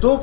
2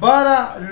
12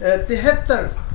73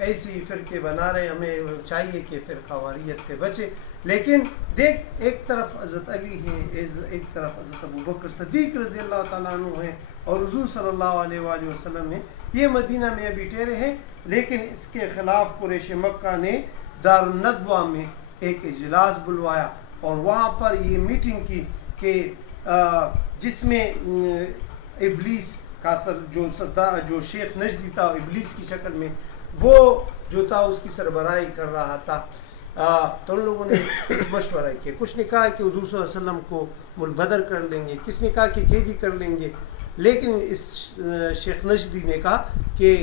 ایسے ہی فرقے بنا رہے. ہمیں چاہیے کہ فرقہ واریت سے بچے. لیکن دیکھ ایک طرف حضرت علی ہیں, ایک طرف حضرت ابوبکر صدیق رضی اللہ تعالیٰ عنہ ہیں, اور حضور صلی اللہ علیہ وآلہ وسلم ہیں. یہ مدینہ میں ابھی ٹھہرے ہیں, لیکن اس کے خلاف قریش مکہ نے دار الندوہ میں ایک اجلاس بلوایا اور وہاں پر یہ میٹنگ کی کہ جس میں ابلیس کا جو شیخ نجدی تھا ابلیس کی شکل میں, وہ جو تھا اس کی سربراہی کر رہا تھا. تو ان لوگوں نے کچھ مشورہ کیا. کچھ نے کہا کہ حضور صلی اللہ علیہ وسلم کو منبدر کر لیں گے, کس نے کہا کہ قیدی کر لیں گے, لیکن اس شیخ نجدی نے کہا کہ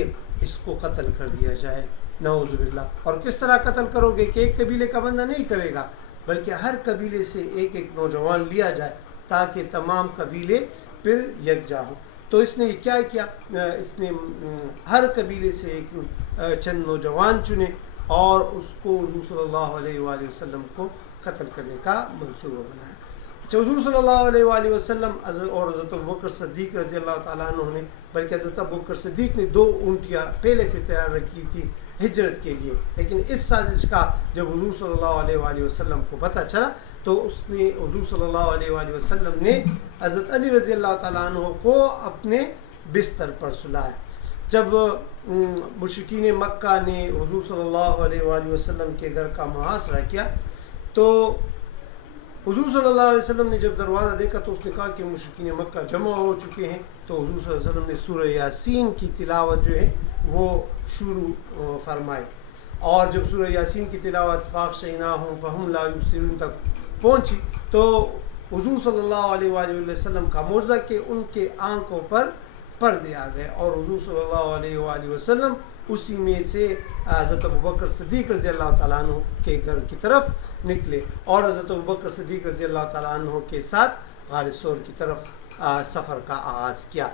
اس کو قتل کر دیا جائے, نعوذ باللہ. اور کس طرح قتل کرو گے کہ ایک قبیلے کا بندہ نہیں کرے گا, بلکہ ہر قبیلے سے ایک ایک نوجوان لیا جائے تاکہ تمام قبیلے پھر یکجا ہوں. تو اس نے کیا کیا, اس نے ہر قبیلے سے ایک چند نوجوان چنے اور اس کو حضور صلی اللہ علیہ وآلہ وسلم کو قتل کرنے کا منصوبہ بنایا. اچھا, حضور صلی اللہ علیہ وآلہ وسلم اور حضرت ابوبکر صدیق رضی اللہ تعالیٰ عنہ نے, بلکہ حضرت ابوبکر صدیق نے 2 اونٹیاں پہلے سے تیار رکھی تھی ہجرت کے لیے. لیکن اس سازش کا جب حضور صلی اللہ علیہ وآلہ وسلم کو پتہ چلا تو اس نے حضور صلی اللہ علیہ وآلہ وسلم نے حضرت علی رضی اللہ تعالیٰ عنہ کو اپنے بستر پر سلایا. جب مشرکین مکہ نے حضور صلی اللہ علیہ وآلہ وسلم کے گھر کا محاصرہ کیا تو حضور صلی اللہ علیہ وسلم نے جب دروازہ دیکھا تو اس نے کہا کہ مشرکین مکہ جمع ہو چکے ہیں. تو حضور صلی اللہ علیہ وسلم نے سورہ یاسین کی تلاوت جو ہے وہ شروع فرمائی, اور جب سورہ یاسین کی تلاوت فاخشیناہم فہم لا یبصرون تک پہنچی تو حضور صلی اللہ علیہ وآلہ وسلم کا معجزہ کہ ان کے آنکھوں پر پردے آ گئے, اور حضور صلی اللہ علیہ وآلہ وسلم اسی میں سے حضرت ابوبکر صدیق رضی اللہ تعالیٰ عنہ کے گھر کی طرف نکلے, اور حضرت ابوبکر صدیق رضی اللہ تعالیٰ عنہ کے ساتھ غار ثور کی طرف سفر کا آغاز کیا.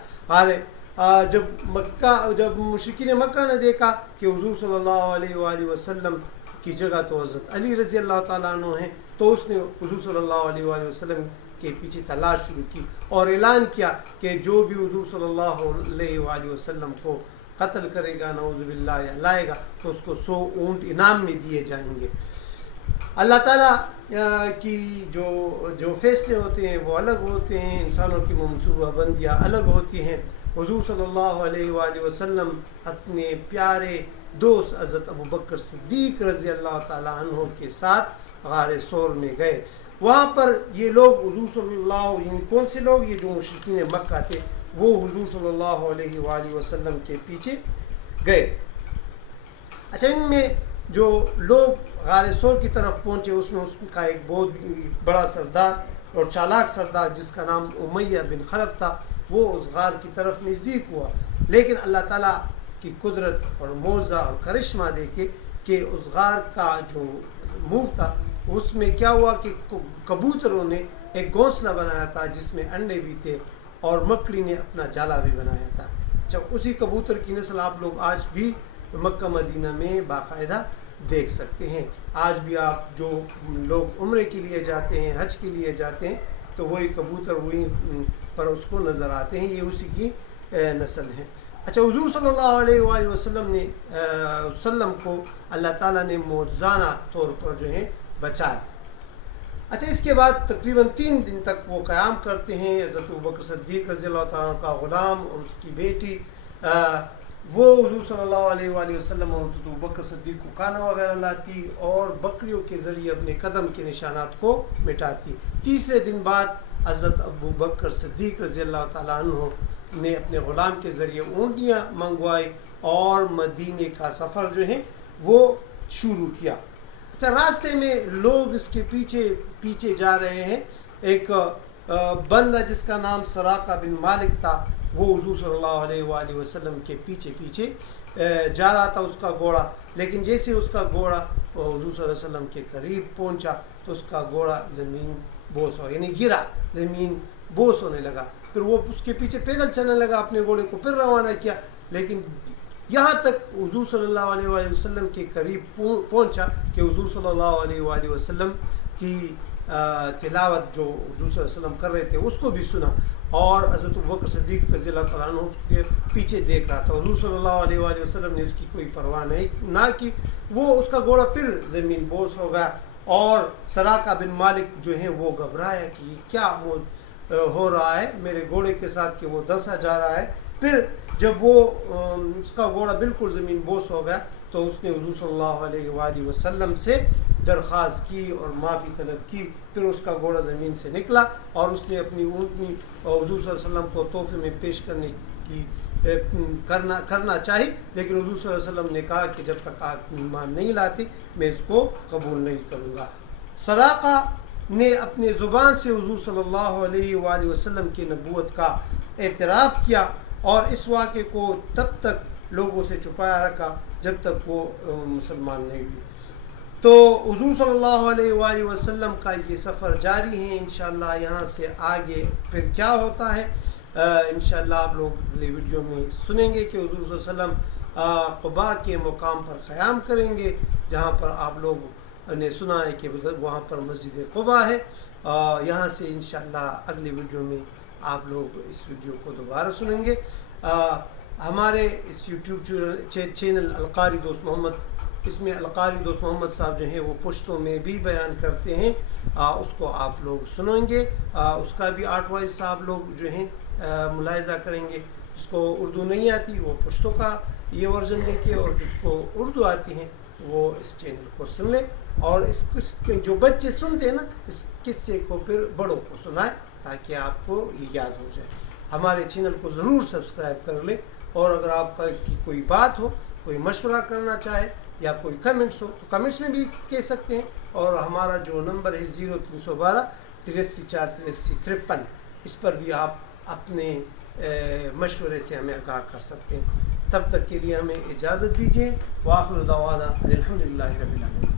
جب مشرکین مکہ نے دیکھا کہ حضور صلی اللہ علیہ وآلہ وسلم کی جگہ تو حضرت علی رضی اللہ تعالیٰ عنہ ہیں, تو اس نے حضور صلی اللہ علیہ وآلہ وسلم کے پیچھے تلاش شروع کی اور اعلان کیا کہ جو بھی حضور صلی اللہ علیہ وآلہ وسلم کو قتل کرے گا, نعوذ باللہ, یا لائے گا, تو اس کو 100 اونٹ انعام میں دیے جائیں گے. اللہ تعالیٰ کی جو فیصلے ہوتے ہیں وہ الگ ہوتے ہیں, انسانوں کی منصوبہ بندیاں الگ ہوتی ہیں. حضور صلی اللہ علیہ وآلہ وسلم اپنے پیارے دوست حضرت ابوبکر صدیق رضی اللہ تعالیٰ عنہ کے ساتھ غار ثور میں گئے. وہاں پر یہ لوگ حضور صلی اللہ, یعنی کون سے لوگ, یہ جو مشرکین مکہ تھے وہ حضور صلی اللہ علیہ وآلہ وسلم کے پیچھے گئے. اچھا, ان میں جو لوگ غار ثور کی طرف پہنچے اس میں اس کا ایک بہت بڑا سردار اور چالاک سردار جس کا نام امیہ بن خلف تھا, وہ اس غار کی طرف نزدیک ہوا. لیکن اللہ تعالیٰ کی قدرت اور معجزہ اور کرشمہ دیکھے کہ اس غار کا جو منہ تھا اس میں کیا ہوا کہ کبوتروں نے ایک گھونسلہ بنایا تھا جس میں انڈے بھی تھے, اور مکڑی نے اپنا جالا بھی بنایا تھا. اچھا, اسی کبوتر کی نسل آپ لوگ آج بھی مکہ مدینہ میں باقاعدہ دیکھ سکتے ہیں. آج بھی آپ جو لوگ عمرے کے لیے جاتے ہیں, حج کے لیے جاتے ہیں, تو وہی کبوتر وہی پر اس کو نظر آتے ہیں, یہ اسی کی نسل ہے. اچھا, حضور صلی اللہ علیہ وآلہ وسلم کو اللہ تعالیٰ نے معجزانہ طور پر جو ہے بچایا. اچھا, اس کے بعد تقریباً 3 دن تک وہ قیام کرتے ہیں. حضرت ابوبکر صدیق رضی اللہ تعالیٰ کا غلام اور اس کی بیٹی وہ حضور صلی اللہ علیہ وآلہ وسلم اور حضرت ابوبکر صدیق کو کھانا وغیرہ لاتی اور بکریوں کے ذریعے اپنے قدم کے نشانات کو مٹاتی. تیسرے دن بعد حضرت ابوبکر صدیق رضی اللہ تعالیٰ عنہ نے اپنے غلام کے ذریعے اونٹیاں منگوائی اور مدینے کا سفر جو ہے وہ شروع کیا. اچھا, راستے میں لوگ اس کے پیچھے جا رہے ہیں. ایک بندہ جس کا نام سراقہ بن مالک تھا وہ حضور صلی اللہ علیہ وآلہ وسلم کے پیچھے جا رہا تھا, اس کا گھوڑا. لیکن جیسے اس کا گھوڑا حضور صلی اللہ علیہ وسلم کے قریب پہنچا تو اس کا گھوڑا زمین بوس ہو, یعنی گرا, زمین بوس ہونے لگا. پھر وہ اس کے پیچھے پیدل چلنے لگا, اپنے گھوڑے کو پھر روانہ کیا. لیکن یہاں تک حضور صلی اللہ علیہ وآلہ وسلم کے قریب پہنچا کہ حضور صلی اللہ علیہ وآلہ وسلم کی تلاوت جو حضور صلی اللہ علیہ وسلم کر رہے تھے اس کو بھی سنا, اور حضرت ابوبکر صدیق رضی اللہ تعالیٰ عنہ اس کے پیچھے دیکھ رہا تھا. حضور صلی اللہ علیہ وآلہ وسلم نے اس کی کوئی پرواہ نہ کی. وہ اس کا گھوڑا پھر زمین بوس ہو گیا اور سراقہ بن مالک جو ہیں وہ گھبرایا کہ یہ کیا ہو رہا ہے میرے گھوڑے کے ساتھ کہ وہ دھنسا جا رہا ہے. پھر جب وہ اس کا گھوڑا بالکل زمین بوس ہو گیا تو اس نے حضور صلی اللہ علیہ وآلہ وسلم سے درخواست کی اور معافی طلب کی. پھر اس کا گھوڑا زمین سے نکلا اور اس نے اپنی اونٹنی حضور صلی اللہ علیہ وسلم کو تحفے میں پیش کرنا چاہی, لیکن حضور صلی اللہ علیہ وسلم نے کہا کہ جب تک آپ ایمان نہیں لاتی میں اس کو قبول نہیں کروں گا. سراقہ نے اپنے زبان سے حضور صلی اللہ علیہ وآلہ وسلم کی نبوت کا اعتراف کیا اور اس واقعے کو تب تک لوگوں سے چھپایا رکھا جب تک وہ مسلمان نہیں ہوئی. تو حضور صلی اللہ علیہ وآلہ وسلم کا یہ سفر جاری ہے. انشاءاللہ یہاں سے آگے پھر کیا ہوتا ہے انشاءاللہ آپ لوگ اگلے ویڈیو میں سنیں گے کہ حضور صلی اللہ علیہ وسلم قباء کے مقام پر قیام کریں گے جہاں پر آپ لوگ نے سنا ہے کہ وہاں پر مسجد قباء ہے. یہاں سے انشاءاللہ اگلے ویڈیو میں آپ لوگ اس ویڈیو کو دوبارہ سنیں گے. ہمارے اس یوٹیوب چینل القاری دوست محمد, اس میں القاری دوست محمد صاحب جو ہیں وہ پشتوں میں بھی بیان کرتے ہیں, اس کو آپ لوگ سنیں گے. اس کا بھی آرٹ وائز آپ لوگ جو ہیں ملاحظہ کریں گے. جس کو اردو نہیں آتی وہ پشتوں کا یہ ورژن دیکھے اور جس کو اردو آتی ہیں وہ اس چینل کو سن لیں اور اس جو بچے سنتے ہیں نا اس قصے کو پھر بڑوں کو سنائیں تاکہ آپ کو یہ یاد ہو جائے. ہمارے چینل کو ضرور سبسکرائب کر لیں اور اگر آپ کی کوئی بات ہو, کوئی مشورہ کرنا چاہے یا کوئی کمنٹس ہو تو کمنٹس میں بھی کہہ سکتے ہیں. اور ہمارا جو نمبر ہے 0312 83 83 53 اس پر بھی آپ اپنے مشورے سے ہمیں آگاہ کر سکتے ہیں. تب تک کے لیے ہمیں اجازت دیجیے. وآخر دعوانا الحمدللہ رب العالمین.